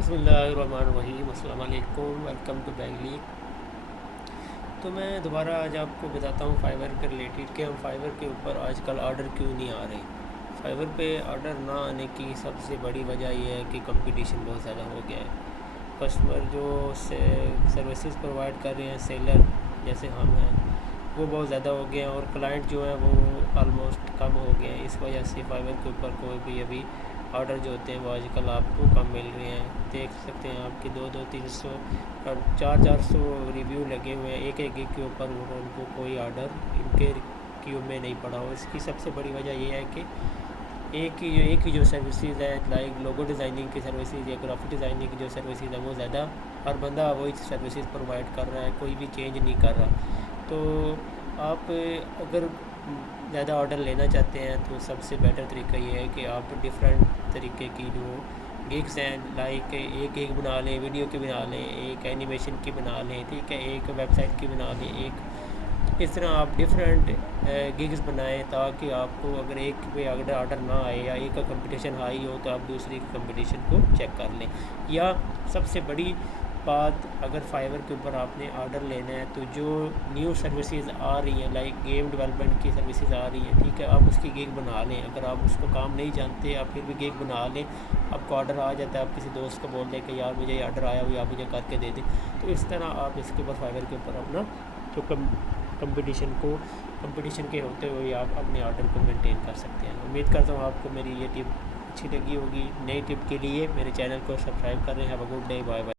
بسم اللہ الرحمن الرحیم، السلام علیکم، ویلکم ٹو بینگلی۔ تو میں دوبارہ آج آپ کو بتاتا ہوں فائیور کے ریلیٹڈ کہ ہم فائیور کے اوپر آج کل آرڈر کیوں نہیں آ رہے۔ فائیور پہ آرڈر نہ آنے کی سب سے بڑی وجہ یہ ہے کہ کمپٹیشن بہت زیادہ ہو گیا ہے۔ کسٹمر جو سروسز پرووائڈ کر رہے ہیں، سیلر جیسے ہم ہیں، وہ بہت زیادہ ہو گئے ہیں، اور کلائنٹ جو ہیں وہ آلموسٹ کم ہو گئے ہیں۔ اس وجہ سے فائیور کے اوپر کوئی بھی ابھی آرڈر جو ہوتے ہیں وہ آج کل آپ کو کم مل رہے ہیں۔ دیکھ سکتے ہیں آپ کہ 200-300 اور 400 ریویو لگے ہوئے ہیں ایک گگ کے اوپر، اور ان کو کوئی آرڈر ان کے کیو میں نہیں پڑا ہو۔ اس کی سب سے بڑی وجہ یہ ہے کہ ایک ہی جو سروسز ہے، لائک لوگو ڈیزائننگ کی سروسز یا گرافک ڈیزائننگ کی جو سروسز ہیں وہ زیادہ ہر بندہ وہی سروسز پرووائڈ کر رہا ہے، کوئی بھی چینج نہیں کر رہا۔ تو آپ اگر زیادہ آرڈر لینا چاہتے ہیں تو سب سے بیٹر طریقہ یہ ہے کہ آپ ڈفرینٹ طریقے کی جو گگز ہیں، لائک ایک گگ بنا لیں، ویڈیو کی بنا لیں، ایک اینیمیشن کی بنا لیں، ٹھیک ہے، ایک ویب سائٹ کی بنا لیں، اس طرح آپ ڈفرینٹ گگز بنائیں تاکہ آپ کو اگر ایک پہ اگر آرڈر نہ آئے یا ایک کا کمپٹیشن ہائی ہو تو آپ دوسری کمپٹیشن کو چیک کر لیں۔ یا سب سے بڑی بات، اگر فائیور کے اوپر آپ نے آرڈر لینا ہے تو جو نیو سروسز آ رہی ہیں، لائک گیم ڈیولپمنٹ کی سروسز آ رہی ہیں، ٹھیک ہے، آپ اس کی گگ بنا لیں۔ اگر آپ اس کو کام نہیں جانتے آپ پھر بھی گگ بنا لیں، آپ کو آرڈر آ جاتا ہے، آپ کسی دوست کو بول دیں کہ یار مجھے یہ آرڈر آیا ہوئی، آپ مجھے کر کے دے دیں۔ تو اس طرح آپ اس کے اوپر فائیور کے اوپر اپنا جو کمپٹیشن کے ہوتے ہوئے آپ اپنے آرڈر کو مینٹین کر سکتے ہیں۔ امید کرتا ہوں آپ کو میری یہ ٹپ اچھی لگی ہوگی۔ نئی ٹپ کے لیے میرے چینل کو سبسکرائب کر رہے ہیں۔ Have a good day, bye bye.